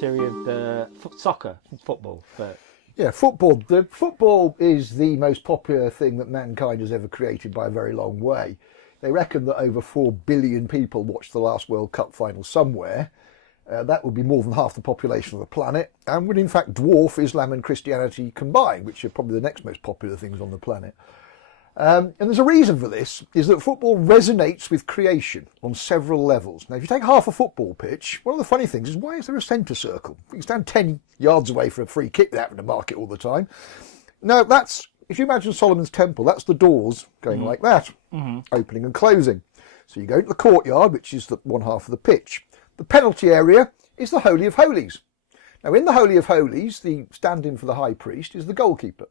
theory of the football. But Yeah, football is the most popular thing that mankind has ever created by a very long way. They reckon that over 4 billion people watched the last World Cup final somewhere. That would be more than half the population of the planet, and would in fact dwarf Islam and Christianity combined, which are probably the next most popular things on the planet. And there's a reason for this, is that football resonates with creation on several levels. Now, if you take half a football pitch, one of the funny things is, why is there a centre circle? You can stand 10 yards away for a free kick without having to mark it all the time. No, that's, if you imagine Solomon's Temple, that's the doors going like that, opening and closing. So you go to the courtyard, which is the one half of the pitch. The penalty area is the Holy of Holies. Now, in the Holy of Holies, the stand-in for the high priest is the goalkeeper.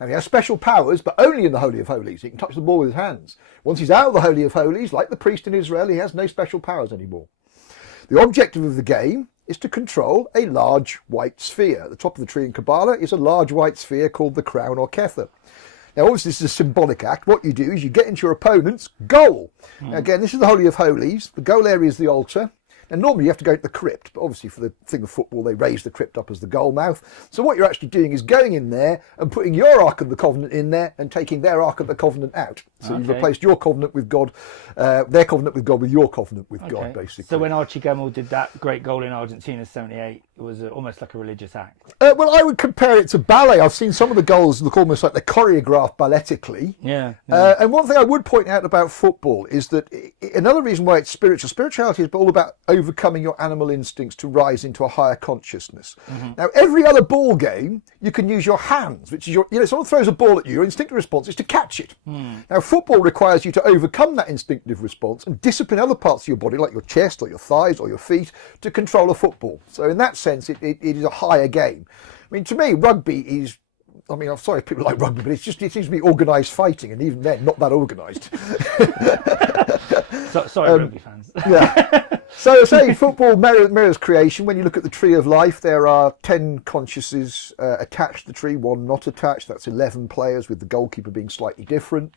Now, he has special powers, but only in the Holy of Holies. He can touch the ball with his hands. Once he's out of the Holy of Holies, like the priest in Israel, he has no special powers anymore. The objective of the game is to control a large white sphere. At the top of the tree in Kabbalah is a large white sphere called the crown or kether. Now, obviously, this is a symbolic act. What you do is you get into your opponent's goal. Now, again, this is the Holy of Holies. The goal area is the altar. And normally you have to go to the crypt, but obviously for the thing of football, they raise the crypt up as the goal mouth. So what you're actually doing is going in there and putting your Ark of the Covenant in there and taking their Ark of the Covenant out. So you've replaced your covenant with God, their covenant with God with your covenant with God, basically. So when Archie Gemmill did that great goal in Argentina 78, it was almost like a religious act. Well, I would compare it to ballet. I've seen some of the goals look almost like they're choreographed balletically. Yeah. And one thing I would point out about football is that another reason why it's spiritual, spirituality is all about overcoming your animal instincts to rise into a higher consciousness. Now, every other ball game, you can use your hands, which is someone throws a ball at you, your instinctive response is to catch it. Now, football requires you to overcome that instinctive response and discipline other parts of your body, like your chest or your thighs or your feet, to control a football. So in that sense, it is a higher game. I mean, to me, rugby is, I mean, I'm sorry if people like rugby, but it seems to be organised fighting, and even then, not that organised. Sorry, rugby fans. Yeah. So, say football mirrors creation. When you look at the tree of life, there are 10 consciences attached to the tree, 1 not attached. That's 11 players, with the goalkeeper being slightly different.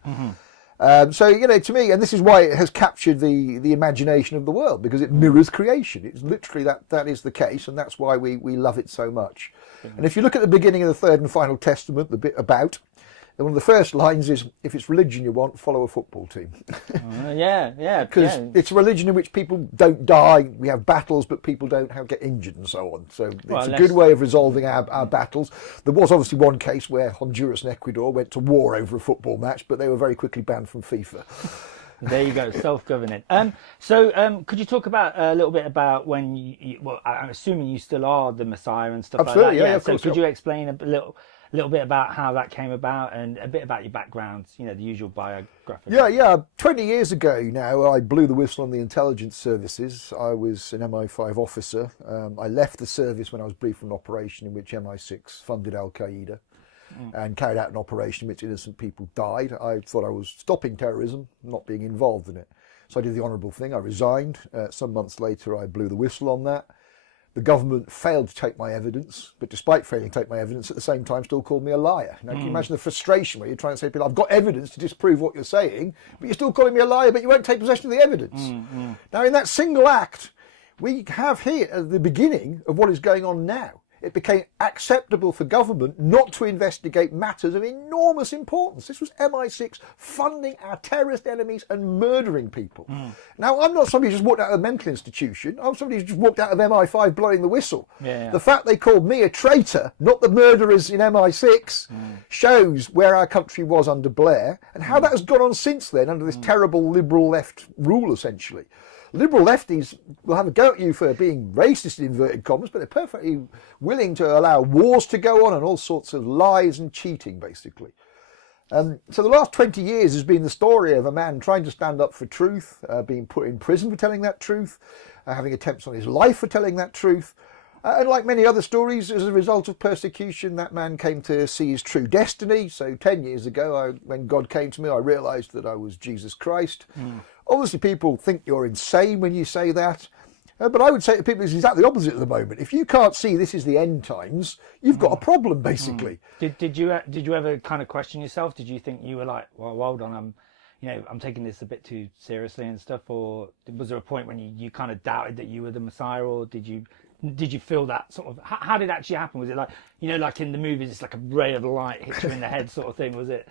So, to me, and this is why it has captured the imagination of the world, because it mirrors creation. It's literally that is the case, and that's why we love it so much. And if you look at the beginning of the Third and Final Testament, the bit about, then one of the first lines is, if it's religion you want, follow a football team. Because it's a religion in which people don't die. We have battles, but people don't get injured and so on. So it's a good way of resolving our battles. There was obviously one case where Honduras and Ecuador went to war over a football match, but they were very quickly banned from FIFA. There you go, self-governing. So could you talk about a little bit about when well, I'm assuming you still are the Messiah and stuff Absolutely, like that. Of course, could you explain a little bit about how that came about and a bit about your background, the usual biography? Yeah. 20 years ago now, I blew the whistle on the intelligence services. I was an MI5 officer. I left the service when I was briefed on an operation in which MI6 funded Al-Qaeda. And carried out an operation in which innocent people died. I thought I was stopping terrorism, not being involved in it. So I did the honourable thing. I resigned. Some months later, I blew the whistle on that. The government failed to take my evidence, but despite failing to take my evidence, at the same time still called me a liar. Now, can you imagine the frustration where you're trying to say to people, I've got evidence to disprove what you're saying, but you're still calling me a liar, but you won't take possession of the evidence. Now, in that single act, we have here at the beginning of what is going on now. It became acceptable for government not to investigate matters of enormous importance. This was MI6 funding our terrorist enemies and murdering people. Now, I'm not somebody who just walked out of a mental institution. I'm somebody who just walked out of MI5 blowing the whistle. The fact they called me a traitor, not the murderers in MI6, shows where our country was under Blair and how that has gone on since then under this terrible liberal left rule, essentially. Liberal lefties will have a go at you for being racist in inverted commas, but they're perfectly willing to allow wars to go on and all sorts of lies and cheating, basically. So the last 20 years has been the story of a man trying to stand up for truth, being put in prison for telling that truth, having attempts on his life for telling that truth. And like many other stories, as a result of persecution, that man came to see his true destiny. So 10 years ago, when God came to me, I realised that I was Jesus Christ. Obviously, people think you're insane when you say that. But I would say to people, it's exactly the opposite at the moment. If you can't see this is the end times, you've got a problem, basically. Did you ever kind of question yourself? Did you think you were like, well, hold on, I'm taking this a bit too seriously and stuff? Or was there a point when you kind of doubted that you were the Messiah? Or did you did you feel that sort of? How did it actually happen? Was it like, like in the movies, it's like a ray of light hits you in the head, sort of thing? Was it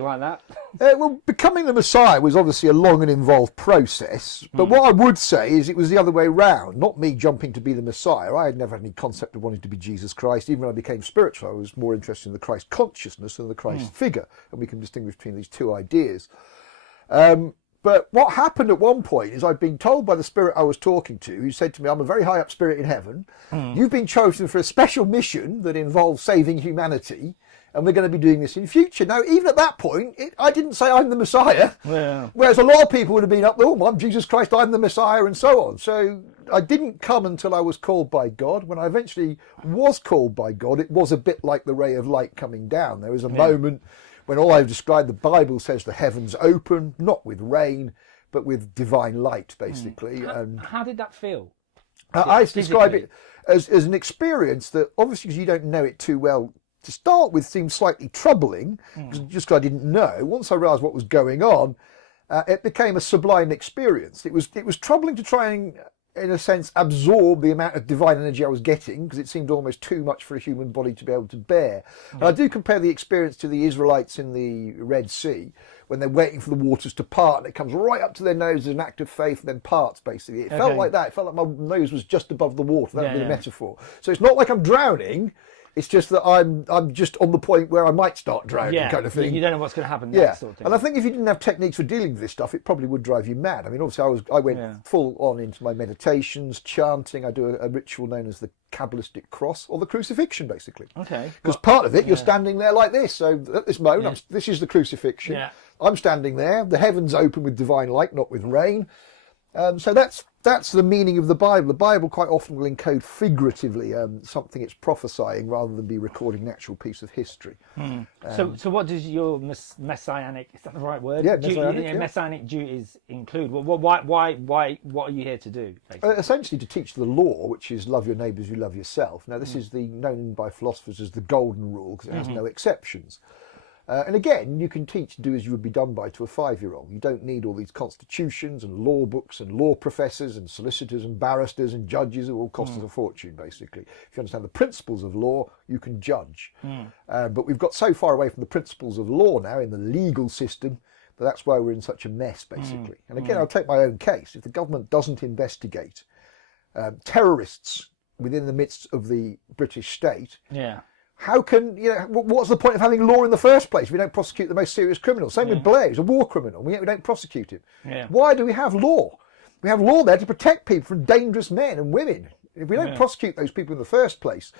like that? Well, becoming the Messiah was obviously a long and involved process. But what I would say is it was the other way round. Not me jumping to be the Messiah. I had never had any concept of wanting to be Jesus Christ. Even when I became spiritual, I was more interested in the Christ consciousness than the Christ figure, and we can distinguish between these two ideas. But what happened at one point is I'd been told by the spirit I was talking to, who said to me, I'm a very high up spirit in heaven. You've been chosen for a special mission that involves saving humanity, and we're going to be doing this in future. Now, even at that point, I didn't say I'm the Messiah. Yeah. Whereas a lot of people would have been up there, I'm Jesus Christ, I'm the Messiah, and so on. So I didn't come until I was called by God. When I eventually was called by God, it was a bit like the ray of light coming down. There was a moment when all I've described, the Bible says the heavens open, not with rain, but with divine light, basically. How did that feel? I describe it as an experience that, obviously, because you don't know it too well, to start with seemed slightly troubling, just because I didn't know. Once I realised what was going on, it became a sublime experience. It was troubling to try and, in a sense, absorb the amount of divine energy I was getting, because it seemed almost too much for a human body to be able to bear. And I do compare the experience to the Israelites in the Red Sea, when they're waiting for the waters to part, and it comes right up to their nose as an act of faith and then parts, basically. It felt like that. It felt like my nose was just above the water. That would be the metaphor. So it's not like I'm drowning. It's just that I'm just on the point where I might start drowning, kind of thing. You don't know what's going to happen next, sort of thing. And I think if you didn't have techniques for dealing with this stuff, it probably would drive you mad. I mean, obviously, I went full on into my meditations, chanting. I do a ritual known as the Kabbalistic cross, or the crucifixion, basically. Okay. Because part of it, you're standing there like this. So at this moment, this is the crucifixion. Yeah. I'm standing there. The heavens open with divine light, not with rain. So that's the meaning of the Bible. The Bible quite often will encode figuratively something it's prophesying rather than be recording an actual piece of history. So what does your messianic, is that the right word? Yeah, messianic, messianic duties include? Why, what are you here to do? Essentially to teach the law, which is love your neighbour as you love yourself. Now this is known by philosophers as the golden rule, because it has no exceptions. And again, you can teach do as you would be done by to a 5-year-old. You don't need all these constitutions and law books and law professors and solicitors and barristers and judges who all cost us a fortune, basically. If you understand the principles of law, you can judge. But we've got so far away from the principles of law now in the legal system that that's why we're in such a mess, basically. And again, I'll take my own case. If the government doesn't investigate terrorists within the midst of the British state, how can, what's the point of having law in the first place if we don't prosecute the most serious criminals? Same with Blair, he's a war criminal, yet we don't prosecute him. Why do we have law? We have law there to protect people from dangerous men and women. If we don't prosecute those people in the first place,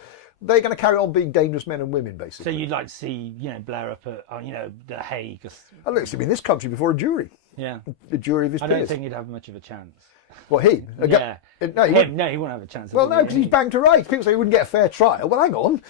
they're going to carry on being dangerous men and women, basically. So you'd like to see, Blair up at, the Hague? I'd like to see him in this country before a jury. Yeah. The jury of his peers. I don't think he'd have much of a chance. What, he? Yeah. No, he wouldn't have a chance. Well, no, because he's banged to rights. People say he wouldn't get a fair trial. Well, hang on.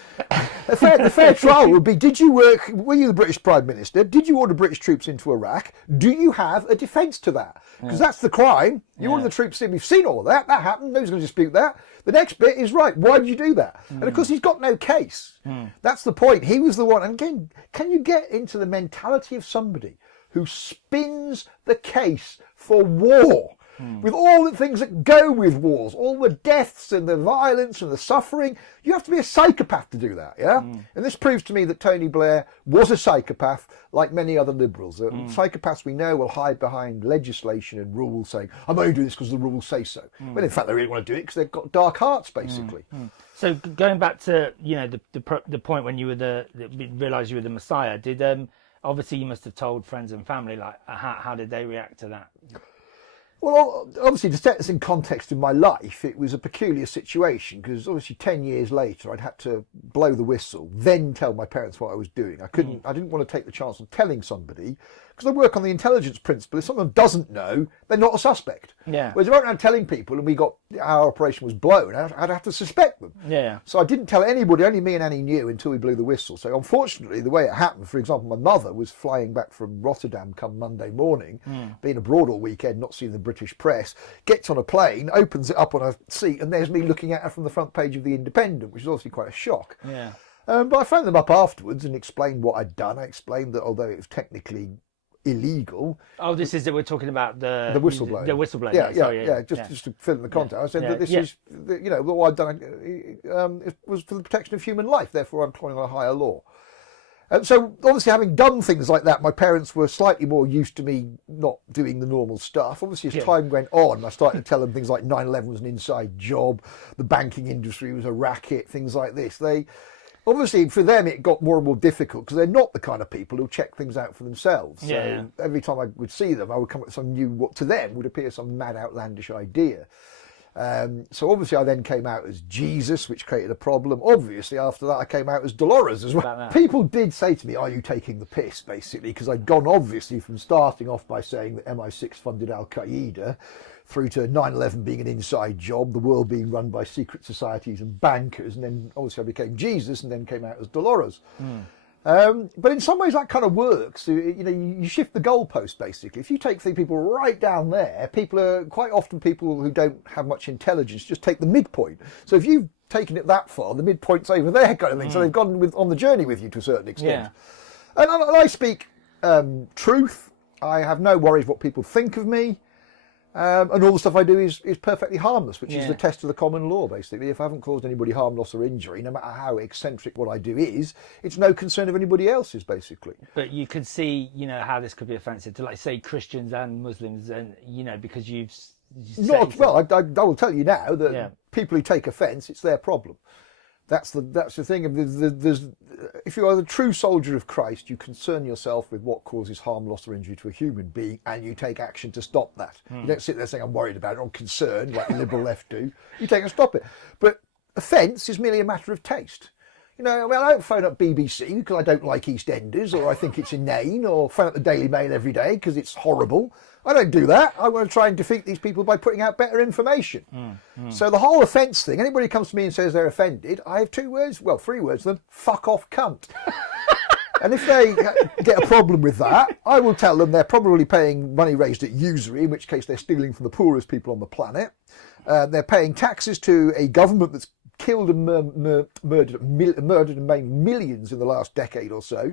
The fair trial would be, were you the British Prime Minister? Did you order British troops into Iraq? Do you have a defence to that? Because that's the crime. You order the troops in. We've seen all of that. That happened. Nobody's going to dispute that. The next bit is, right, why did you do that? And of course, he's got no case. That's the point. He was the one. And again, can you get into the mentality of somebody who spins the case for war? With all the things that go with wars, all the deaths and the violence and the suffering, you have to be a psychopath to do that, And this proves to me that Tony Blair was a psychopath, like many other liberals. Psychopaths we know will hide behind legislation and rules saying, I'm only doing this because the rules say so. When in fact they really want to do it because they've got dark hearts, basically. So going back to, the point when you realised you were the Messiah, obviously you must have told friends and family, like, how did they react to that? Well, obviously, to set this in context in my life, it was a peculiar situation because obviously 10 years later, I'd had to blow the whistle, then tell my parents what I was doing. I didn't want to take the chance of telling somebody because I work on the intelligence principle. If someone doesn't know, they're not a suspect. Yeah. Whereas if I went around telling people and our operation was blown, I'd have to suspect them. Yeah. So I didn't tell anybody, only me and Annie knew until we blew the whistle. So unfortunately, the way it happened, for example, my mother was flying back from Rotterdam come Monday morning, being abroad all weekend, not seeing the British press, gets on a plane, opens it up on a seat, and there's me looking at her from the front page of The Independent, which is obviously quite a shock. Yeah. But I phoned them up afterwards and explained what I'd done. I explained that although it was technically illegal. Oh, this is that we're talking about the whistleblowing. The whistleblowing. Yeah. Just to fill in the context, I said that this is, what I've done it was for the protection of human life. Therefore, I'm employing a higher law. So obviously, having done things like that, my parents were slightly more used to me not doing the normal stuff. Obviously, as time went on, I started to tell them things like 9/11 was an inside job, the banking industry was a racket, things like this. Obviously, for them, it got more and more difficult because they're not the kind of people who check things out for themselves. So every time I would see them, I would come up with some new, what to them would appear some mad, outlandish idea. So obviously I then came out as Jesus, which created a problem. Obviously after that I came out as Dolores as well. People did say to me, are you taking the piss, basically, because I'd gone obviously from starting off by saying that MI6 funded Al-Qaeda through to 9/11 being an inside job, the world being run by secret societies and bankers, and then obviously I became Jesus and then came out as Dolores. But in some ways that kind of works. You shift the goalpost, basically. If you take people right down there, people are quite often people who don't have much intelligence, just take the midpoint. So if you've taken it that far, the midpoint's over there kind of thing. So they've gone on the journey with you to a certain extent. And I speak truth. I have no worries what people think of me. And all the stuff I do is perfectly harmless, which is the test of the common law, basically. If I haven't caused anybody harm, loss or injury, no matter how eccentric what I do is, it's no concern of anybody else's, basically. But you could see, how this could be offensive to, like, say, Christians and Muslims, and, because you've... Not, well, I will tell you now that people who take offence, it's their problem. That's the thing. If you are the true soldier of Christ, you concern yourself with what causes harm, loss or injury to a human being, and you take action to stop that. You don't sit there saying, I'm worried about it, or I'm concerned, like the liberal left do. You take and stop it. But offence is merely a matter of taste. I don't phone up BBC because I don't like EastEnders, or I think it's inane, or phone up the Daily Mail every day because it's horrible. I don't do that. I want to try and defeat these people by putting out better information. So the whole offence thing, anybody who comes to me and says they're offended, I have 2 words, well, 3 words to them: fuck off, cunt. And if they get a problem with that, I will tell them they're probably paying money raised at usury, in which case they're stealing from the poorest people on the planet. They're paying taxes to a government that's killed and murdered and maimed millions in the last decade or so.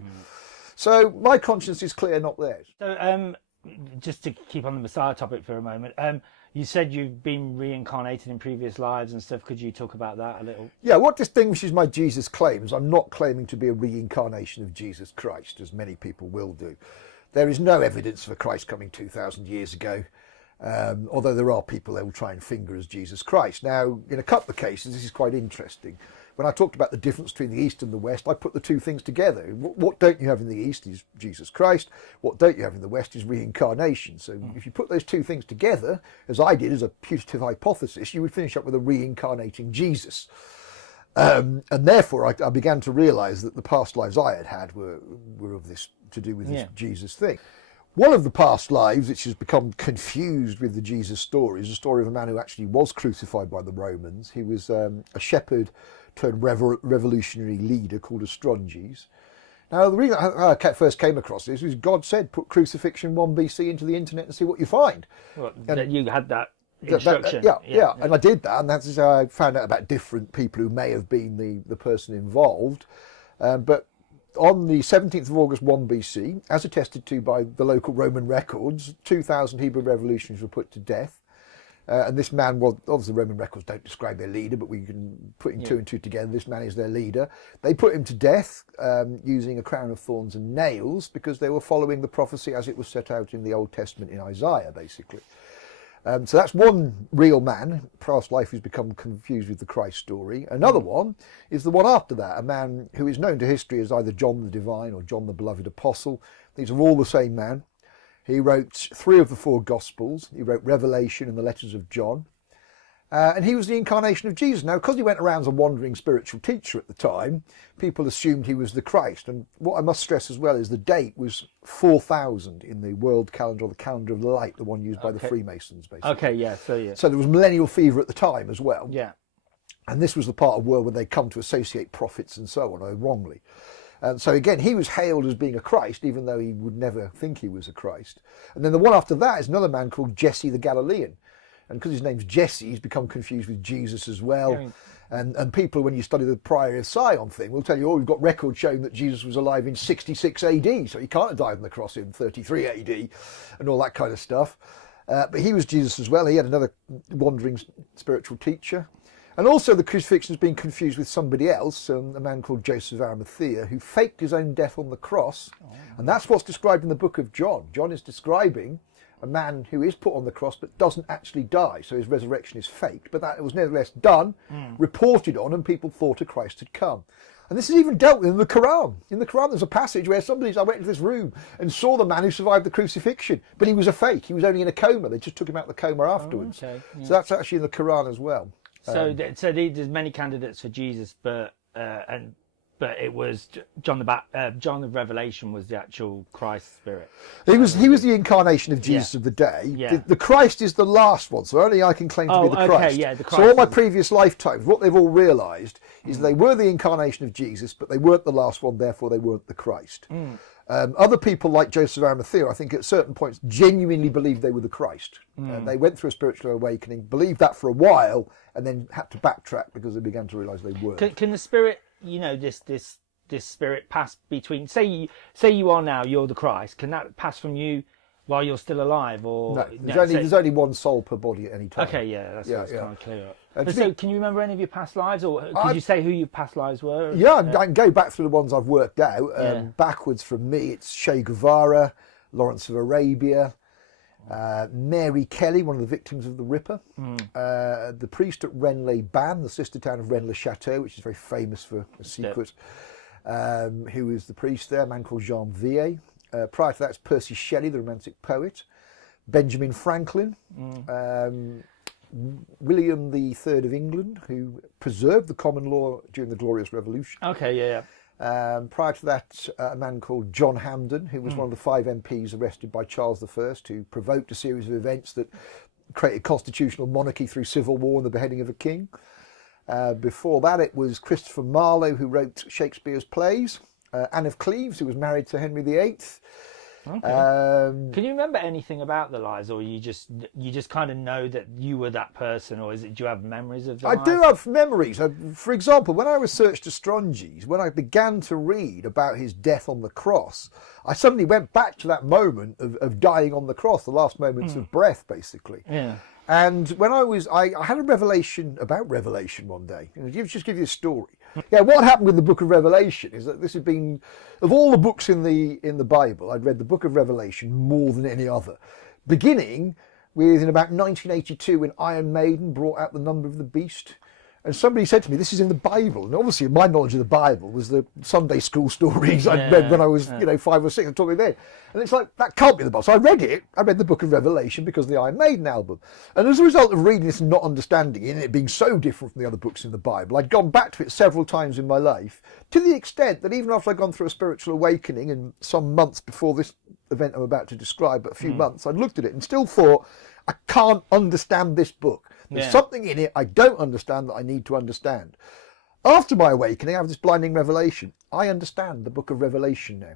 So my conscience is clear, not theirs. So just to keep on the Messiah topic for a moment, you said you've been reincarnated in previous lives and stuff. Could you talk about that a little? Yeah, what distinguishes my Jesus claims, I'm not claiming to be a reincarnation of Jesus Christ, as many people will do. There is no evidence for Christ coming 2,000 years ago. Although there are people they will try and finger as Jesus Christ. Now, in a couple of cases, this is quite interesting. When I talked about the difference between the East and the West, I put the two things together. What don't you have in the East is Jesus Christ. What don't you have in the West is reincarnation. So if you put those two things together, as I did as a putative hypothesis, you would finish up with a reincarnating Jesus. And therefore, I began to realise that the past lives I had were of this, to do with this Jesus thing. One of the past lives, which has become confused with the Jesus story, is the story of a man who actually was crucified by the Romans. He was a shepherd turned revolutionary leader called Astronges. Now, the reason I first came across this was God said, put crucifixion 1 BC into the internet and see what you find. Well, and you had that instruction. Yeah, and I did that, and that's how I found out about different people who may have been the person involved. But on the 17th of August 1 BC, as attested to by the local Roman records, 2,000 Hebrew revolutionaries were put to death. And this man, well, obviously the Roman records don't describe their leader, but we can put in 2 and 2 together. This man is their leader. They put him to death using a crown of thorns and nails because they were following the prophecy as it was set out in the Old Testament in Isaiah, basically. So that's one real man. Past life who's become confused with the Christ story. Another one is the one after that, a man who is known to history as either John the Divine or John the Beloved Apostle. These are all the same man. He wrote 3 of the 4 Gospels. He wrote Revelation and the letters of John. And he was the incarnation of Jesus. Now, because he went around as a wandering spiritual teacher at the time, people assumed he was the Christ. And what I must stress as well is the date was 4000 in the world calendar, or the calendar of the light, the one used by the Freemasons, basically. Okay, So there was millennial fever at the time as well. Yeah. And this was the part of the world where they come to associate prophets and so on, wrongly. And so again, he was hailed as being a Christ, even though he would never think he was a Christ. And then the one after that is another man called Jesse the Galilean. And because his name's Jesse, he's become confused with Jesus as well. And people, when you study the prior Sion thing, will tell you, we've got records showing that Jesus was alive in 66 AD, so he can't have died on the cross in 33 AD and all that kind of stuff. But he was Jesus as well. He had another wandering spiritual teacher. And also the crucifixion has been confused with somebody else, a man called Joseph of Arimathea, who faked his own death on the cross. And that's what's described in the book of John. John is describing a man who is put on the cross but doesn't actually die, so his resurrection is faked, but that was nevertheless done, reported on, and people thought a Christ had come. And this is even dealt with in the Quran. In the Quran there's a passage where I went into this room and saw the man who survived the crucifixion, but he was a fake, he was only in a coma, they just took him out of the coma afterwards. Okay, yeah. So that's actually in the Quran as well. So there's many candidates for Jesus, but it was John of Revelation was the actual Christ spirit. He was the incarnation of Jesus of the day. Yeah. The Christ is the last one, so only I can claim to be the Christ. Yeah, the Christ. So all my previous lifetimes, what they've all realised is they were the incarnation of Jesus, but they weren't the last one, therefore they weren't the Christ. Other people like Joseph of Arimathea, I think at certain points genuinely believed they were the Christ. They went through a spiritual awakening, believed that for a while, and then had to backtrack because they began to realise they weren't. Can the spirit, this spirit pass between? Say you are now, you're the Christ. Can that pass from you while you're still alive, or no? There's only one soul per body at any time. Okay, yeah, that's kind of clear. And so, can you remember any of your past lives, or could you say who your past lives were? Yeah, I can go back through the ones I've worked out. Backwards from me, it's Che Guevara, Lawrence of Arabia, Mary Kelly, one of the victims of the Ripper, the priest at Rennes-les-Bains, the sister town of Rennes-le-Château, which is very famous for a secret, who was the priest there, a man called Jean Vier. Prior to that, it's Percy Shelley, the romantic poet, Benjamin Franklin, William III of England, who preserved the common law during the Glorious Revolution. Okay, yeah. Prior to that, a man called John Hampden, who was one of the 5 MPs arrested by Charles I, who provoked a series of events that created constitutional monarchy through civil war and the beheading of a king. Before that, it was Christopher Marlowe, who wrote Shakespeare's plays. Anne of Cleves, who was married to Henry VIII. Okay. Can you remember anything about the lies, or you just kind of know that you were that person, or do you have memories of the lies? I do have memories. For example, when I researched Astronges, when I began to read about his death on the cross, I suddenly went back to that moment of dying on the cross, the last moments of breath, basically. Yeah. And when I had a revelation about Revelation one day. Just give you a story. Yeah, what happened with the book of Revelation is that this had been, of all the books in the Bible, I'd read the book of Revelation more than any other. Beginning with in about 1982 when Iron Maiden brought out the number of the beast. And somebody said to me, this is in the Bible. And obviously my knowledge of the Bible was the Sunday school stories I'd read when I was 5 or 6. I told me then. And it's like, that can't be the Bible. So I read it. I read the book of Revelation because of the Iron Maiden album. And as a result of reading this and not understanding it, and it being so different from the other books in the Bible, I'd gone back to it several times in my life, to the extent that even after I'd gone through a spiritual awakening and some months before this event I'm about to describe, but a few months, I'd looked at it and still thought, I can't understand this book. There's something in it I don't understand that I need to understand. After my awakening, I have this blinding revelation. I understand the book of Revelation now.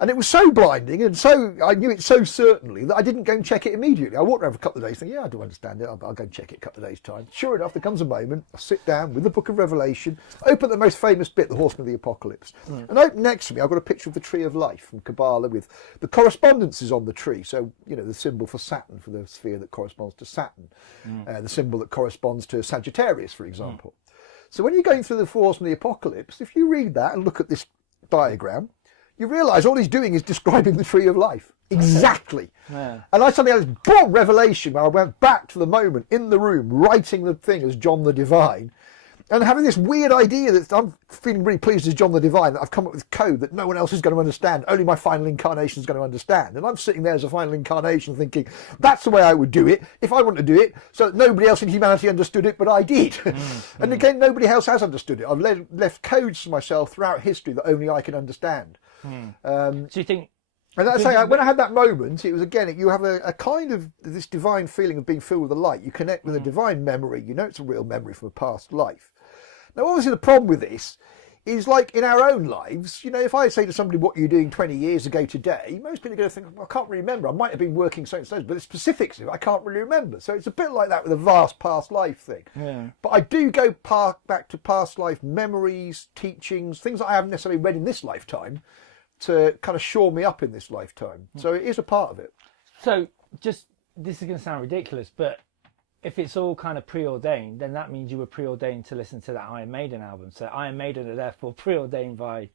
And it was so blinding and so I knew it so certainly that I didn't go and check it immediately. I walked around for a couple of days thinking, yeah, I do understand it. I'll go and check it a couple of days' time. Sure enough, there comes a moment, I sit down with the book of Revelation, open the most famous bit, the Horseman of the Apocalypse. And open next to me, I've got a picture of the Tree of Life from Kabbalah with the correspondences on the tree. So, the symbol for Saturn, for the sphere that corresponds to Saturn. The symbol that corresponds to Sagittarius, for example. So when you're going through the Horseman of the Apocalypse, if you read that and look at this diagram, you realise all he's doing is describing the Tree of Life. Exactly. Yeah. And I suddenly had this boom revelation where I went back to the moment in the room, writing the thing as John the Divine, and having this weird idea that I'm feeling really pleased as John the Divine, that I've come up with code that no one else is going to understand, only my final incarnation is going to understand. And I'm sitting there as a final incarnation thinking, that's the way I would do it, if I want to do it, so that nobody else in humanity understood it, but I did. And again, nobody else has understood it. I've left codes for myself throughout history that only I can understand. So you think... And I say, when I had that moment, it was again, you have a kind of this divine feeling of being filled with the light. You connect with a divine memory. You know it's a real memory from a past life. Now, obviously, the problem with this is like in our own lives. You know, if I say to somebody, what are you doing 20 years ago today, most people are going to think, well, I can't really remember. I might have been working so and so, but the specifics of it, I can't really remember. So it's a bit like that with a vast past life thing. Yeah. But I do go back to past life memories, teachings, things that I haven't necessarily read in this lifetime to kind of shore me up in this lifetime. So it is a part of it. So this is going to sound ridiculous, but if it's all kind of preordained, then that means you were preordained to listen to that Iron Maiden album. So Iron Maiden are therefore preordained by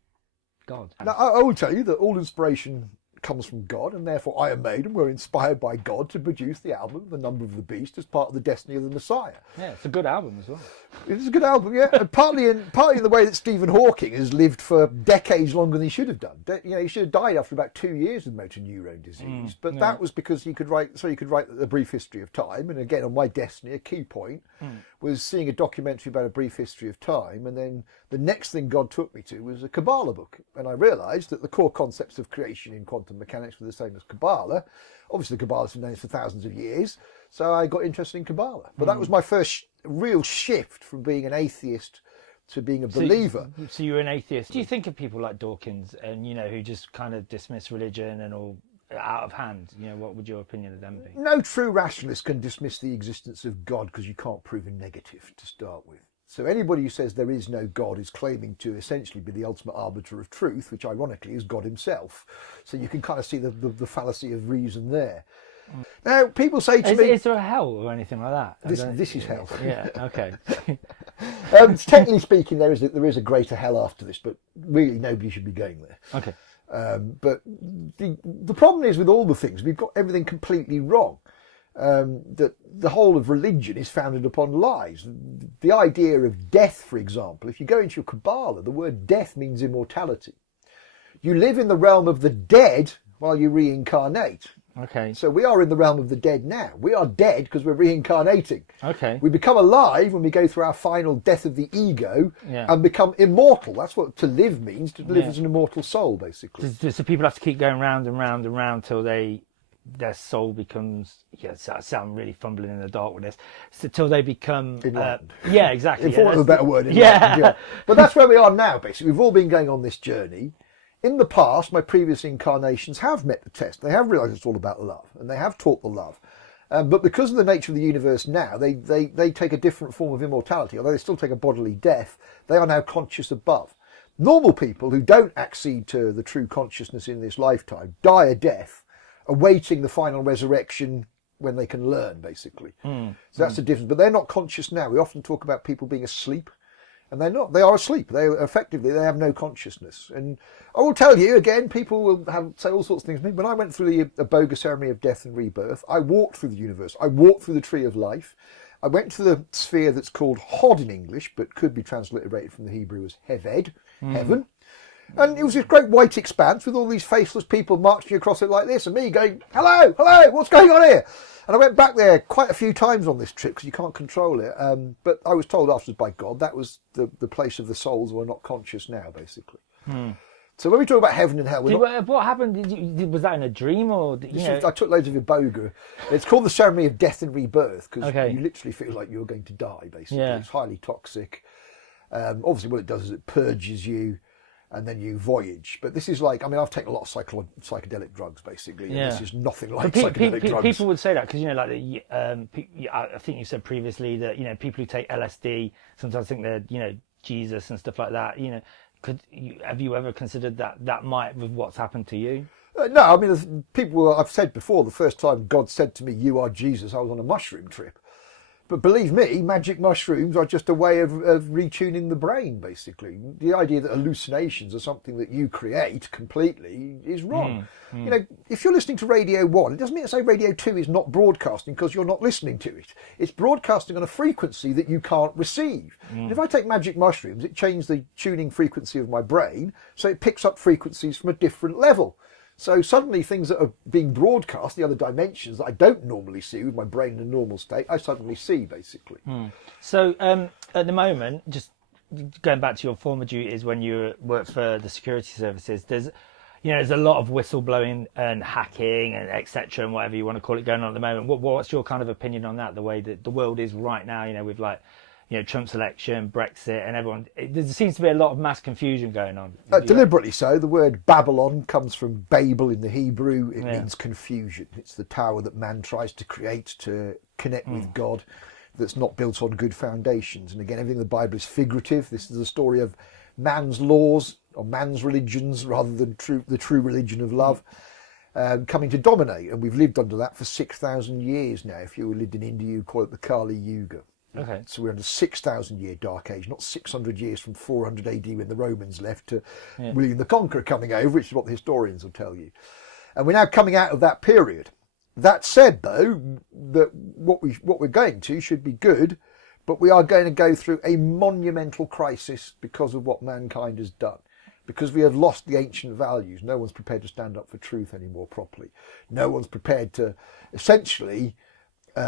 God. Now, I will tell you that all inspiration comes from God, and therefore Iron Maiden were inspired by God to produce the album The Number of the Beast as part of the Destiny of the Messiah. Yeah, it's a good album as well. It's a good album, yeah. And partly in the way that Stephen Hawking has lived for decades longer than he should have done. You know, he should have died after about 2 years with motor neurone disease, but that was because he could write A Brief History of Time. And again, on my Destiny, a key point was seeing a documentary about A Brief History of Time, and then the next thing God took me to was a Kabbalah book, and I realised that the core concepts of creation in quantum mechanics were the same as Kabbalah. Obviously, Kabbalah's been known for thousands of years, so I got interested in Kabbalah. But that was my first real shift from being an atheist to being a believer. So you're an atheist. Do you think of people like Dawkins and, you know, who just kind of dismiss religion and all out of hand? You know, what would your opinion of them be? No true rationalist can dismiss the existence of God because you can't prove a negative to start with. So anybody who says there is no God is claiming to essentially be the ultimate arbiter of truth, which ironically is God himself. So you can kind of see the fallacy of reason there. Now, people say to me... Is there a hell or anything like that? This is hell. Yeah, okay. Technically speaking, there is a greater hell after this, but really nobody should be going there. Okay. But the problem is with all the things, we've got everything completely wrong. That the whole of religion is founded upon lies. The idea of death, for example, if you go into your Kabbalah, the word death means immortality. You live in the realm of the dead while you reincarnate. Okay. So we are in the realm of the dead now. We are dead because we're reincarnating. Okay. We become alive when we go through our final death of the ego and become immortal. That's what to live means, to live as an immortal soul, basically. So people have to keep going round and round and round till their soul becomes, I sound really fumbling in the dark with this, so till they become yeah, exactly, for want of a better word, but that's where we are now. Basically, we've all been going on this journey. In the past, my previous incarnations have met the test. They have realised it's all about love, and they have taught the love. But because of the nature of the universe now, they take a different form of immortality. Although they still take a bodily death, they are now conscious above. Normal people who don't accede to the true consciousness in this lifetime die a death, awaiting the final resurrection when they can learn, basically. So that's the difference. But they're not conscious now. We often talk about people being asleep, and they're not. They are asleep. They have no consciousness. And I will tell you, again, people will say all sorts of things to me. When I went through the Boga ceremony of death and rebirth, I walked through the universe. I walked through the tree of life. I went to the sphere that's called Hod in English, but could be transliterated from the Hebrew as Heved, heaven. And it was this great white expanse with all these faceless people marching across it like this, and me going, hello, what's going on here? And I went back there quite a few times on this trip because you can't control it. But I was told afterwards by God that was the place of the souls who are not conscious now, basically. So when we talk about heaven and hell... What happened? Was that in a dream? Or I took loads of iboga. It's called the ceremony of death and rebirth because you literally feel like you're going to die, basically. Yeah. It's highly toxic. Obviously what it does is it purges you, and then you voyage. But this is like, I've taken a lot of psychedelic drugs, basically. And this is nothing like psychedelic drugs. People would say that because, I think you said previously that, people who take LSD sometimes think they're, Jesus and stuff like that. Have you ever considered that might, with what's happened to you? No, I've said before, the first time God said to me, you are Jesus, I was on a mushroom trip. But believe me, magic mushrooms are just a way of retuning the brain, basically. The idea that hallucinations are something that you create completely is wrong. If you're listening to Radio 1, it doesn't mean to say Radio 2 is not broadcasting because you're not listening to it. It's broadcasting on a frequency that you can't receive. And if I take magic mushrooms, it changes the tuning frequency of my brain, so it picks up frequencies from a different level. So suddenly things that are being broadcast, the other dimensions that I don't normally see with my brain in a normal state, I suddenly see, basically. So at the moment, just going back to your former duties when you worked for the security services, there's a lot of whistleblowing and hacking and etc. and whatever you want to call it going on at the moment. What's your kind of opinion on that, the way that the world is right now, with like Trump's election, Brexit, and everyone. There seems to be a lot of mass confusion going on. Deliberately so. The word Babylon comes from Babel in the Hebrew. It means confusion. It's the tower that man tries to create to connect with God, that's not built on good foundations. And again, everything in the Bible is figurative. This is a story of man's laws or man's religions rather than the true religion of love coming to dominate. And we've lived under that for 6,000 years now. If you lived in India, you call it the Kali Yuga. Okay. So we're in a 6,000 year dark age, not 600 years from 400 AD when the Romans left to William the Conqueror coming over, which is what the historians will tell you. And we're now coming out of that period. That said, though, that what we're going to should be good, but we are going to go through a monumental crisis because of what mankind has done. Because we have lost the ancient values. No one's prepared to stand up for truth anymore properly. No one's prepared to essentially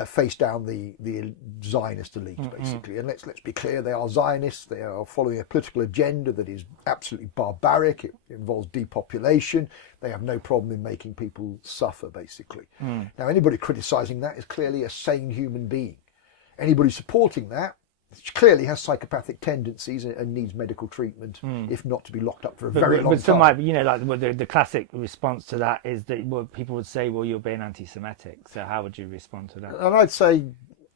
face down the Zionist elite, basically. And let's be clear, they are Zionists. They are following a political agenda that is absolutely barbaric. It involves depopulation. They have no problem in making people suffer, basically. Now, anybody criticising that is clearly a sane human being. Anybody supporting that clearly has psychopathic tendencies and needs medical treatment, if not to be locked up for a very long time. Like the classic response to that is that people would say, well, you're being anti-Semitic. So how would you respond to that? And I'd say,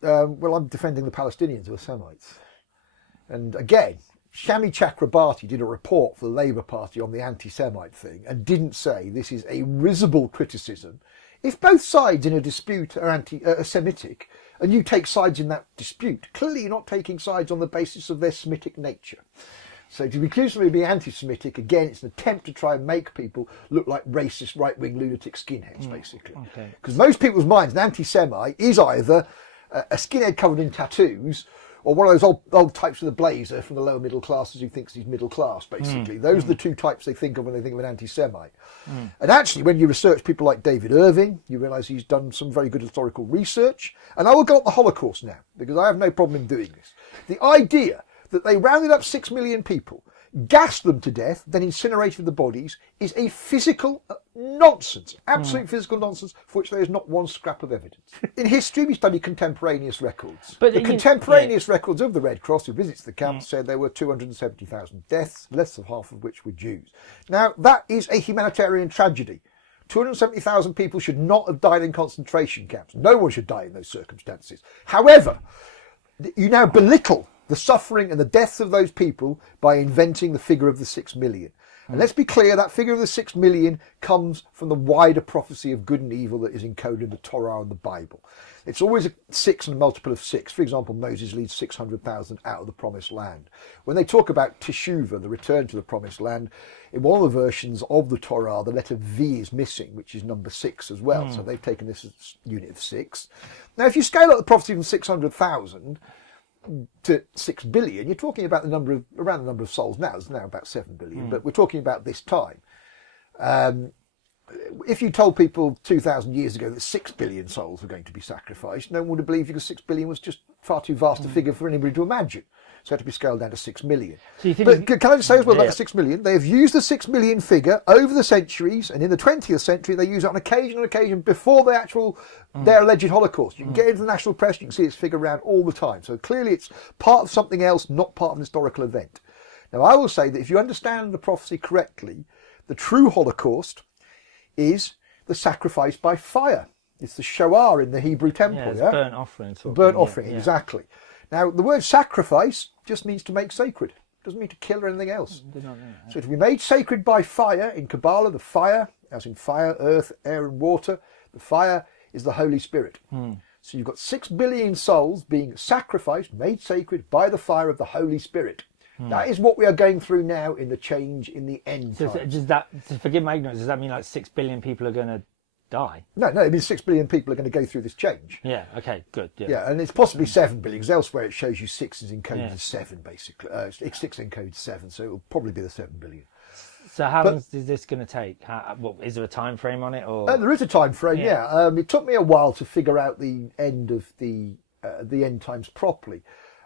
well, I'm defending the Palestinians who are Semites. And again, Shami Chakrabarti did a report for the Labour Party on the anti-Semite thing and didn't say this is a risible criticism. If both sides in a dispute are Semitic, and you take sides in that dispute, clearly you're not taking sides on the basis of their Semitic nature. So to accuse somebody of being anti-Semitic, again, it's an attempt to try and make people look like racist, right-wing lunatic skinheads, basically. Because most people's minds, an anti-Semite is either a skinhead covered in tattoos, or one of those old types with a blazer from the lower middle classes who thinks he's middle class, basically. Those are the two types they think of when they think of an anti-Semite. And actually, when you research people like David Irving, you realise he's done some very good historical research. And I will go on the Holocaust now, because I have no problem in doing this. The idea that they rounded up 6 million people, gassed them to death, then incinerated the bodies, is a physical nonsense, absolute physical nonsense, for which there is not one scrap of evidence. In history, we study contemporaneous records. But the contemporaneous records of the Red Cross, who visits the camp, said there were 270,000 deaths, less than half of which were Jews. Now, that is a humanitarian tragedy. 270,000 people should not have died in concentration camps. No one should die in those circumstances. However, you now belittle the suffering and the deaths of those people by inventing the figure of the 6 million. And let's be clear, that figure of the 6 million comes from the wider prophecy of good and evil that is encoded in the Torah and the Bible. It's always a 6 and a multiple of 6. For example, Moses leads 600,000 out of the promised land. When they talk about Teshuvah, the return to the promised land, in one of the versions of the Torah, the letter V is missing, which is number 6 as well. So they've taken this as a unit of 6. Now, if you scale up the prophecy from 600,000 to 6 billion, you're talking about around the number of souls now. It's now about 7 billion, but we're talking about this time. If you told people 2,000 years ago that 6 billion souls were going to be sacrificed, no one would have believed you, because 6 billion was just far too vast a figure for anybody to imagine. So it had to be scaled down to 6 million. So but can I just say as well about the 6 million? They have used the 6 million figure over the centuries, and in the 20th century they use it on occasion before their alleged Holocaust. You can get into the national press, you can see this figure around all the time. So clearly it's part of something else, not part of an historical event. Now, I will say that if you understand the prophecy correctly, the true Holocaust is the sacrifice by fire. It's the Shoah in the Hebrew temple. It's burnt offering. Burnt offering, exactly. Now, the word sacrifice just means to make sacred. It doesn't mean to kill or anything else. So to be made sacred by fire, in Kabbalah, the fire, as in fire, earth, air and water, the fire is the Holy Spirit. So you've got 6 billion souls being sacrificed, made sacred by the fire of the Holy Spirit. That is what we are going through now in the change in the end times. Does that, forgive my ignorance, does that mean like 6 billion people are going to die? No, it means 6 billion people are going to go through this change. Yeah, okay, good. Yeah, and it's possibly 7 billion, because elsewhere it shows you 6 is encoded as 7, basically. 6 encodes 7, so it will probably be the 7 billion. So how long is this going to take? Is there a time frame on it? Or there is a time frame, yeah. It took me a while to figure out the end of the end times properly.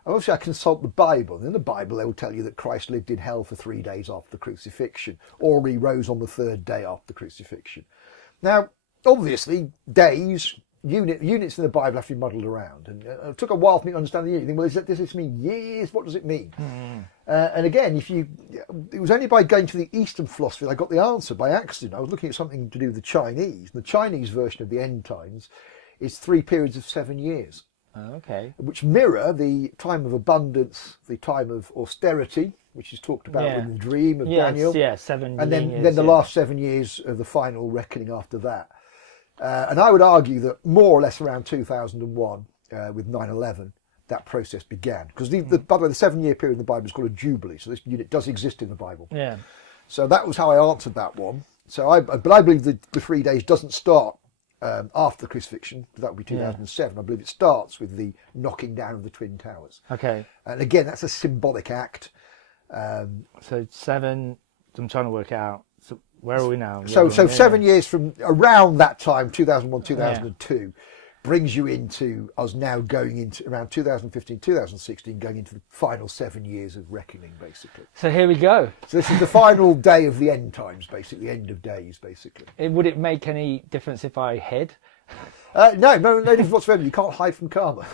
Obviously, I consult the Bible, and in the Bible they will tell you that Christ lived in hell for 3 days after the crucifixion, or he rose on the 3rd day after the crucifixion. Now, obviously, days units in the Bible have to be muddled around, and it took a while for me to understand the unit. You think, well, does this mean years? What does it mean? And again, it was only by going to the Eastern philosophy that I got the answer by accident. I was looking at something to do with the Chinese. The Chinese version of the end times is 3 periods of 7 years. Okay. Which mirror the time of abundance, the time of austerity, which is talked about in the dream of Daniel. Yeah, 7 and years. then the last 7 years of the final reckoning after that. And I would argue that more or less around 2001, with 9/11, that process began. Because by the way, the 7-year period in the Bible is called a jubilee. So this unit does exist in the Bible. Yeah. So that was how I answered that one. But I believe the 3 days doesn't start after the crucifixion. That would be 2007. I believe it starts with the knocking down of the Twin Towers. Okay. And again, that's a symbolic act. So 7. I'm trying to work out. So where are we now? So 7 years from around that time, 2001, 2002, brings you into us now going into around 2015, 2016, going into the final 7 years of reckoning, basically. So here we go. So this is the final day of the end times, basically, the end of days, basically. Would it make any difference if I hid? No difference whatsoever. You can't hide from karma.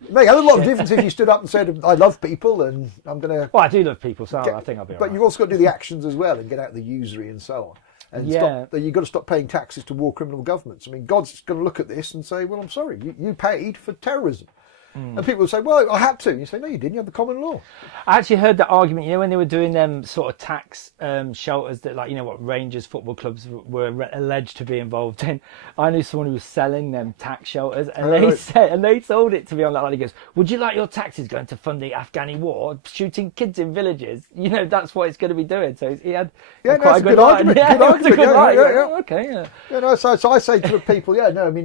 It makes a lot of difference if you stood up and said, I love people and I'm going to... Well, I do love people, so I think I'll be all But right. you've also got to do the actions as well and get out the usury and so on. And you've got to stop paying taxes to war criminal governments. I mean, God's going to look at this and say, well, I'm sorry, you paid for terrorism. And people will say, well, I had to. And you say, no, you didn't. You had the common law. I actually heard that argument, when they were doing them sort of tax shelters that, like, what Rangers football clubs were alleged to be involved in. I knew someone who was selling them tax shelters, and they sold it to me on that line. He goes, would you like your taxes going to fund the Afghani war, shooting kids in villages? That's what it's going to be doing. So he had quite a good argument. Okay. So I say to the people,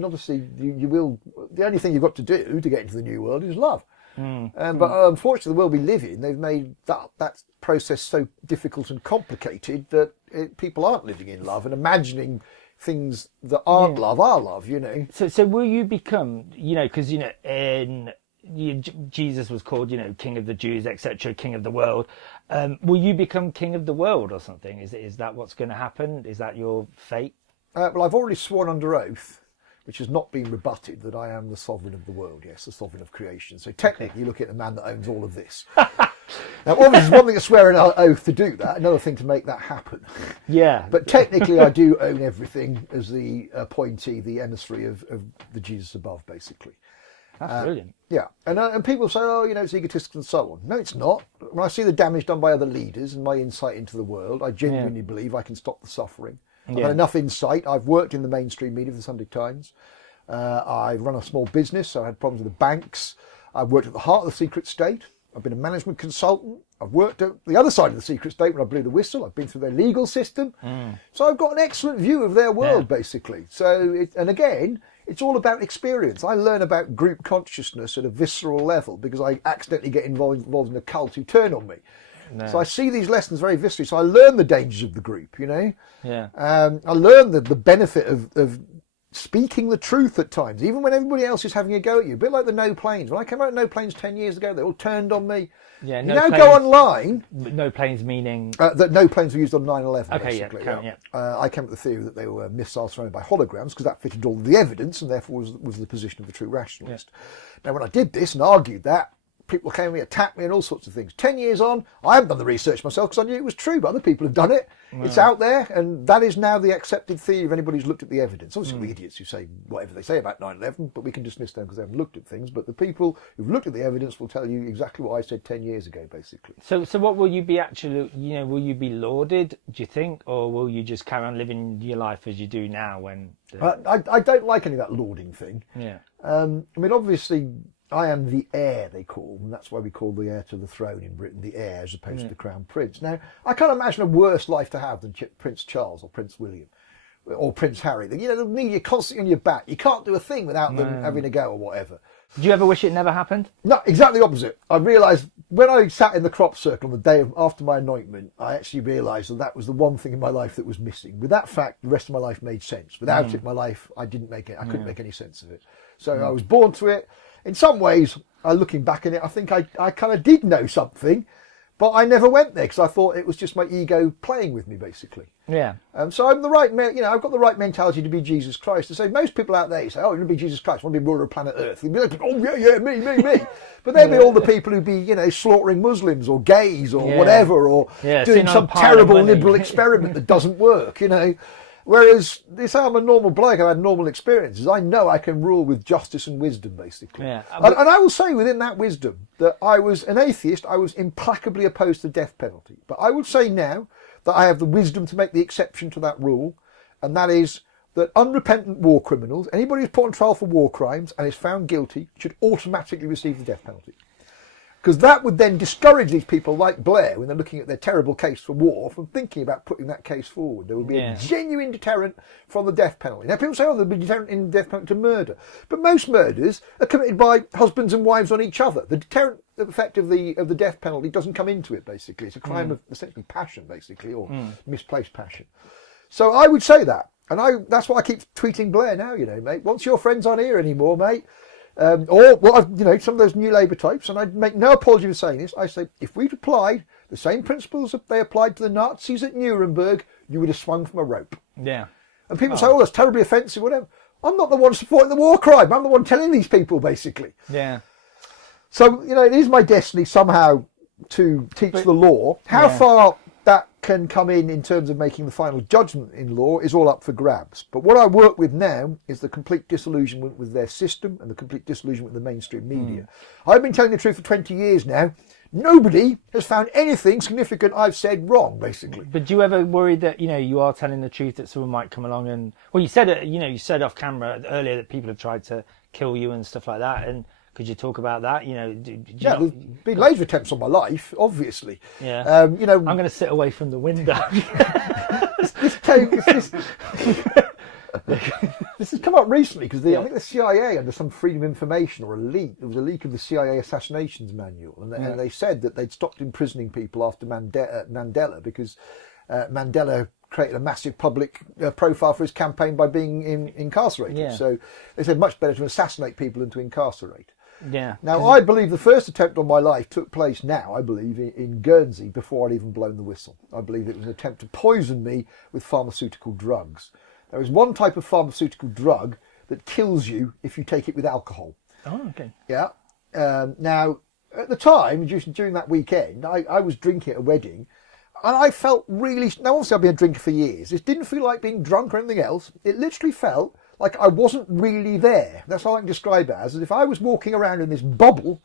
obviously you will. The only thing you've got to do to get into the new world is love. But unfortunately, the world we live in, they've made that process so difficult and complicated that people aren't living in love and imagining things that aren't love are love. So will you become, because Jesus was called, King of the Jews, etc., King of the world. Will you become King of the world or something? Is that what's going to happen? Is that your fate? Well, I've already sworn under oath, which has not been rebutted, that I am the sovereign of the world, yes, the sovereign of creation. So technically, you look at the man that owns all of this. Now, obviously, it's one thing to swear an oath to do that, another thing to make that happen. Yeah. But technically, I do own everything as the appointee, the emissary of the Jesus above, basically. That's brilliant. Yeah. And people say, it's egotistical and so on. No, it's not. When I see the damage done by other leaders and my insight into the world, I genuinely believe I can stop the suffering. I've had enough insight. I've worked in the mainstream media for the Sunday Times. I've run a small business, so I had problems with the banks. I've worked at the heart of the secret state. I've been a management consultant. I've worked at the other side of the secret state when I blew the whistle. I've been through their legal system. So I've got an excellent view of their world, basically. So, and again, it's all about experience. I learn about group consciousness at a visceral level because I accidentally get involved in a cult who turn on me. No. So I see these lessons very viscerally. So I learn the dangers of the group, Yeah. I learn the benefit of speaking the truth at times, even when everybody else is having a go at you. A bit like the No Planes. When I came out of No Planes 10 years ago, they all turned on me. Yeah. You now go online. No Planes meaning that no planes were used on 9/11. Okay. Basically. Yeah. I came up with the theory that they were missiles surrounded by holograms because that fitted all of the evidence and therefore was the position of the true rationalist. Now, when I did this and argued that, people came at me, attacked me and all sorts of things. 10 years on, I haven't done the research myself because I knew it was true, but other people have done it. It's out there, and that is now the accepted theory of anybody who's looked at the evidence. Obviously, we're idiots who say whatever they say about 9/11, but we can dismiss them because they haven't looked at things. But the people who've looked at the evidence will tell you exactly what I said 10 years ago, basically. So what will you be actually, will you be lauded, do you think, or will you just carry on living your life as you do now when... I don't like any of that lauding thing. Yeah. Obviously... I am the heir, they call, and that's why we call the heir to the throne in Britain the heir as opposed to the crown prince. Now, I can't imagine a worse life to have than Prince Charles or Prince William or Prince Harry. The media constantly on your back. You can't do a thing without them having a go or whatever. Do you ever wish it never happened? No, exactly the opposite. I realised when I sat in the crop circle on the day after my anointment, I actually realised that was the one thing in my life that was missing. With that fact, the rest of my life made sense. Without it, my life, I couldn't make any sense of it. So I was born to it. In some ways, looking back in it, I think I kind of did know something, But I never went there because I thought it was just my ego playing with me, basically. Yeah. So I'm the right, I've got the right mentality to be Jesus Christ. To say most people out there, you say, "Oh, you want to be Jesus Christ? You want to be ruler of planet Earth?" You'd be like, "Oh yeah, me." But they'd be all the people who'd be, slaughtering Muslims or gays or whatever, or doing some terrible liberal experiment that doesn't work, Whereas they say I'm a normal bloke, I've had normal experiences. I know I can rule with justice and wisdom, basically. Yeah. And I will say within that wisdom that I was an atheist. I was implacably opposed to the death penalty. But I would say now that I have the wisdom to make the exception to that rule, and that is that unrepentant war criminals, anybody who's put on trial for war crimes and is found guilty, should automatically receive the death penalty. Because that would then discourage these people like Blair, when they're looking at their terrible case for war, from thinking about putting that case forward. There would be a genuine deterrent from the death penalty. Now, people say, there'll be a deterrent in the death penalty to murder. But most murders are committed by husbands and wives on each other. The deterrent effect of the death penalty doesn't come into it, basically. It's a crime of essentially passion, basically, or misplaced passion. So I would say that. And that's why I keep tweeting Blair now, mate. Once your friends aren't here anymore, mate, some of those new Labour types, and I'd make no apology for saying this, I say, if we'd applied the same principles that they applied to the Nazis at Nuremberg, you would have swung from a rope. Yeah. And people say, that's terribly offensive, whatever. I'm not the one supporting the war crime. I'm the one telling these people, basically. Yeah. So, it is my destiny somehow to teach the law. How far that can come in terms of making the final judgment in law is all up for grabs. But what I work with now is the complete disillusionment with their system and the complete disillusionment with the mainstream media. I've been telling the truth for 20 years now. Nobody has found anything significant I've said wrong, basically. But do you ever worry that, you are telling the truth, that someone might come along and... Well, you said it, you said off camera earlier that people have tried to kill you and stuff like that. And could you talk about that? There's been loads of attempts on my life, obviously. Yeah. I'm going to sit away from the window. This has come up recently because I think the CIA, under some freedom of information or a leak, there was a leak of the CIA assassinations manual, and they said that they'd stopped imprisoning people after Mandela because Mandela created a massive public profile for his campaign by being incarcerated. Yeah. So they said much better to assassinate people than to incarcerate. Yeah. Now, I believe the first attempt on my life took place in Guernsey before I'd even blown the whistle. I believe it was an attempt to poison me with pharmaceutical drugs. There is one type of pharmaceutical drug that kills you if you take it with alcohol. Oh, okay. Yeah. Now, at the time, during that weekend, I was drinking at a wedding, and I felt really... Now, obviously, I've been a drinker for years. It didn't feel like being drunk or anything else. It literally felt like I wasn't really there. That's how I can describe it as if I was walking around in this bubble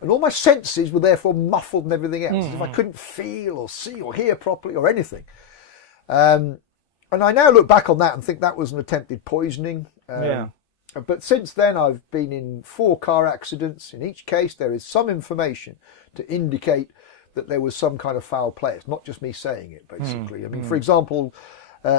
and all my senses were therefore muffled and everything else, as if I couldn't feel or see or hear properly or anything. And I now look back on that and think that was an attempted poisoning. But since then I've been in 4 car accidents. In each case there is some information to indicate that there was some kind of foul play. It's not just me saying it, basically. I mean, for example...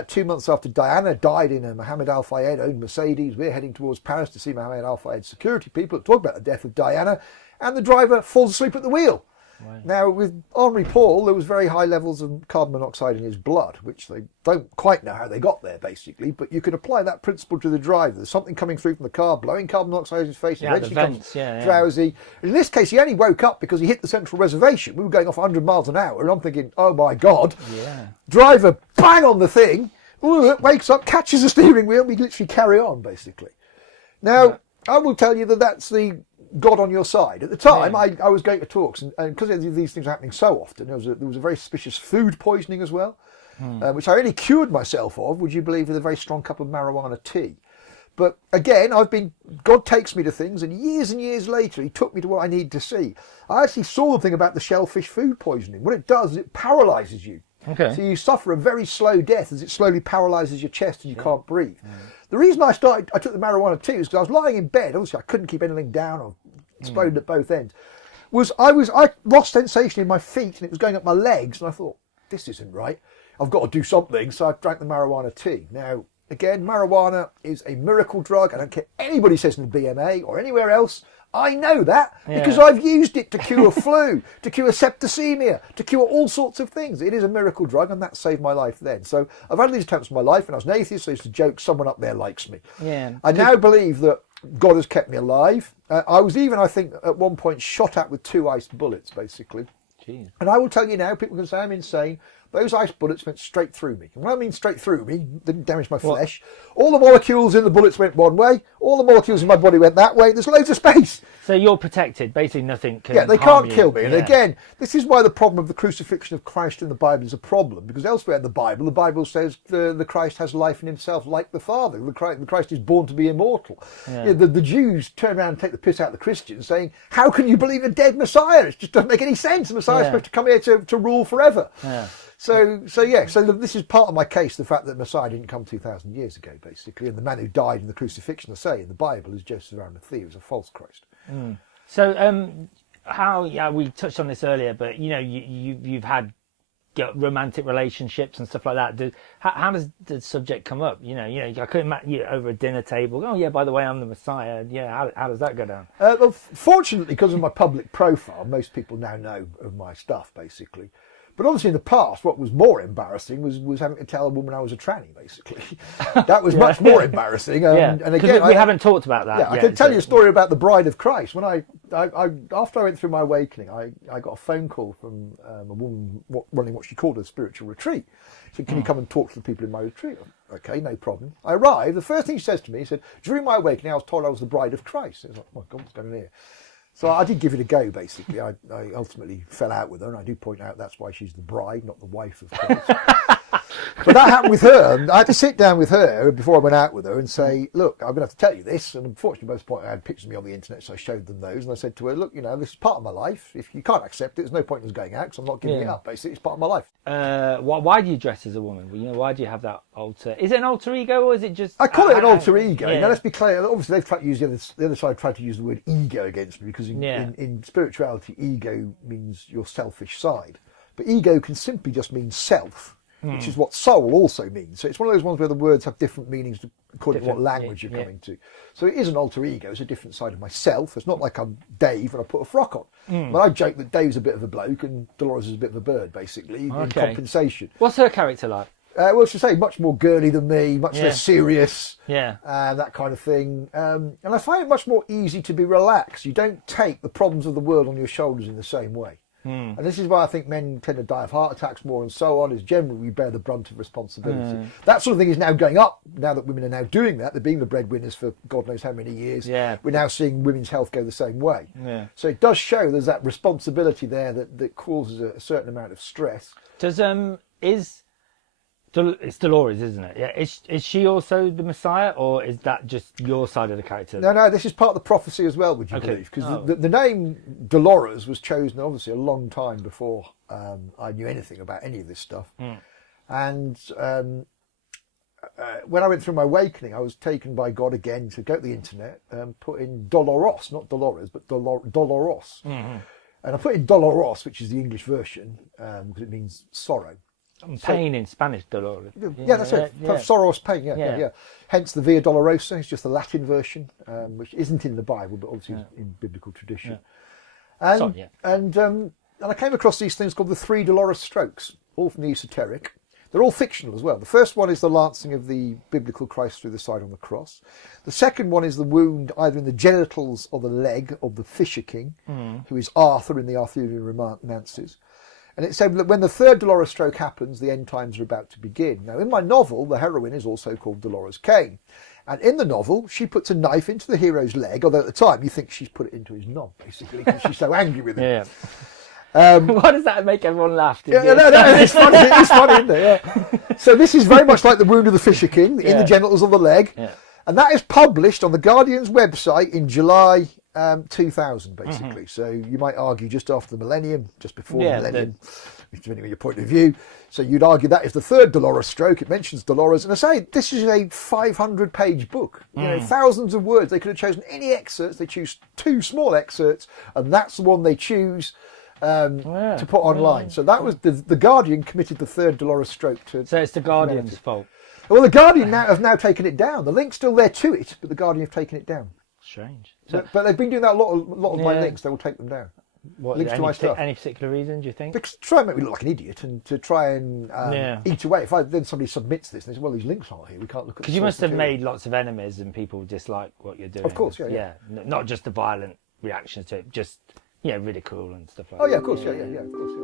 2 months after Diana died in a Mohammed Al Fayed owned Mercedes, we're heading towards Paris to see Mohammed Al Fayed's security people talk about the death of Diana, and the driver falls asleep at the wheel. Right. Now, with Henri Paul, there was very high levels of carbon monoxide in his blood, which they don't quite know how they got there, basically, but you can apply that principle to the driver. There's something coming through from the car, blowing carbon monoxide in his face, and eventually becomes drowsy. In this case, he only woke up because he hit the central reservation. We were going off 100 miles an hour, and I'm thinking, oh my God. Yeah. Driver, bang on the thing, wakes up, catches the steering wheel, we literally carry on, basically. Now, I will tell you that that's the God on your side. At the time, I was going to talks, and because these things are happening so often, there was a very suspicious food poisoning as well, which I only cured myself of, would you believe, with a very strong cup of marijuana tea. But again, God takes me to things, and years later, he took me to what I need to see. I actually saw the thing about the shellfish fook poisoning. What it does is it paralyses you. Okay. So you suffer a very slow death as it slowly paralyses your chest and you can't breathe. The reason I took the marijuana tea is because I was lying in bed. Obviously, I couldn't keep anything down or exploded at both ends. I lost sensation in my feet and it was going up my legs, and I thought, this isn't right. I've got to do something. So I drank the marijuana tea. Now, again, marijuana is a miracle drug. I don't care anybody says in the BMA or anywhere else. I know that because I've used it to cure flu, to cure septicemia, to cure all sorts of things. It is a miracle drug, and that saved my life then. So I've had these attempts in my life, and I was an atheist, so I used to joke, someone up there likes me. Yeah. I now believe that God has kept me alive. I was even, I think, at one point shot at with 2 iced bullets, basically. Jeez. And I will tell you now, people can say I'm insane. Those ice bullets went straight through me. And when I mean straight through me, didn't damage my flesh. All the molecules in the bullets went one way. All the molecules in my body went that way. There's loads of space. So you're protected. Basically, nothing can. Yeah, they harm can't kill you. me. And Yeah. again, this is why the problem of the crucifixion of Christ in the Bible is a problem. Because elsewhere in the Bible says the Christ has life in himself like the Father. The Christ is born to be immortal. Yeah. You know, the Jews turn around and take the piss out of the Christians, saying, how can you believe a dead Messiah? It just doesn't make any sense. The Messiah's supposed to come here to rule forever. Yeah. So this is part of my case, the fact that Messiah didn't come 2,000 years ago, basically, and the man who died in the crucifixion, I say, in the Bible, is Joseph of Arimathea, was a false Christ. Mm. So, we touched on this earlier, but you've had romantic relationships and stuff like that. How does the subject come up? I couldn't imagine you over a dinner table. Oh yeah, by the way, I'm the Messiah. Yeah, how does that go down? Well, fortunately, because of my public profile, most people now know of my stuff, basically. But obviously in the past, what was more embarrassing was having to tell a woman I was a tranny, basically. That was much more embarrassing. And again, we haven't talked about that. Yeah, I can tell you a story about the Bride of Christ. When I after I went through my awakening, I got a phone call from a woman running what she called a spiritual retreat. She said, can you come and talk to the people in my retreat? Okay, no problem. I arrived. The first thing she says to me, she said, during my awakening, I was told I was the Bride of Christ. I was like, oh my God, what's going on here? So I did give it a go, basically. I ultimately fell out with her, and I do point out that's why she's the bride, not the wife of Christ. But that happened with her. I had to sit down with her before I went out with her and say, look, I'm going to have to tell you this. And unfortunately, by this point, I had pictures of me on the internet, so I showed them those. And I said to her, look, this is part of my life. If you can't accept it, there's no point in us going out, because I'm not giving it up, basically. It's part of my life. Why do you dress as a woman? Why do you have that alter? Is it an alter ego, or is it just... I call it an alter ego. Yeah. Now, let's be clear. Obviously, they've tried to use the other side tried to use the word ego against me, because in spirituality, ego means your selfish side. But ego can simply just mean self, which is what soul also means. So it's one of those ones where the words have different meanings according to what language you're coming to. So it is an alter ego. It's a different side of myself. It's not like I'm Dave and I put a frock on. But I joke that Dave's a bit of a bloke and Dolores is a bit of a bird, basically, in compensation. What's her character like? Well, to say, much more girly than me, much less serious, and that kind of thing. And I find it much more easy to be relaxed. You don't take the problems of the world on your shoulders in the same way. And this is why I think men tend to die of heart attacks more and so on, is generally we bear the brunt of responsibility. That sort of thing is now going up, now that women are now doing that. They're being the breadwinners for God knows how many years. We're now seeing women's health go the same way. So it does show there's that responsibility there that causes a certain amount of stress. It's Dolores, isn't it? Yeah. Is she also the Messiah, or is that just your side of the character? No, this is part of the prophecy as well, would you believe? Because the name Dolores was chosen obviously a long time before I knew anything about any of this stuff. And when I went through my awakening, I was taken by God again to go to the internet and put in Doloros, not Dolores, but Doloros. And I put in Doloros, which is the English version, because it means sorrow. Pain in Spanish, Dolores. Yeah, that's it. Sorrow, pain, yeah. Hence the Via Dolorosa is just the Latin version, which isn't in the Bible, but obviously is in biblical tradition. And I came across these things called the 3 Dolores strokes, all from the esoteric. They're all fictional as well. The first one is the lancing of the biblical Christ through the side on the cross. The second one is the wound either in the genitals or the leg of the Fisher King, who is Arthur in the Arthurian romances. And it said that when the 3rd Dolores stroke happens, the end times are about to begin. Now, in my novel, the heroine is also called Dolores Kane. And in the novel, she puts a knife into the hero's leg, although at the time you think she's put it into his knob, basically, because she's so angry with him. Why does that make everyone laugh? It's funny, it's funny, isn't it? So this is very much like the wound of the Fisher King, in the genitals of the leg. And that is published on the Guardian's website in July 2000, basically. So you might argue just after the millennium, just before the millennium, depending on your point of view. So you'd argue that is the 3rd Dolores stroke. It mentions Dolores. And I say, this is a 500-page book. Thousands of words. They could have chosen any excerpts. They choose 2 small excerpts, and that's the one they choose to put online. So that was the Guardian committed the 3rd Dolores stroke to... So it's the Guardian's fault. Well, the Guardian have now taken it down. The link's still there to it, but the Guardian have taken it down. Strange. But they've been doing that a lot of my links. They will take them down. Links to my stuff. Any particular reason, do you think? Because to try and make me look like an idiot and to try and eat away. If then somebody submits this and they say, well, these links aren't here, we can't look at. Because you must have made lots of enemies and people dislike what you're doing. Of course, not just the violent reactions to it, just yeah, ridicule and stuff like Oh that. yeah, of course, yeah, of course, yeah.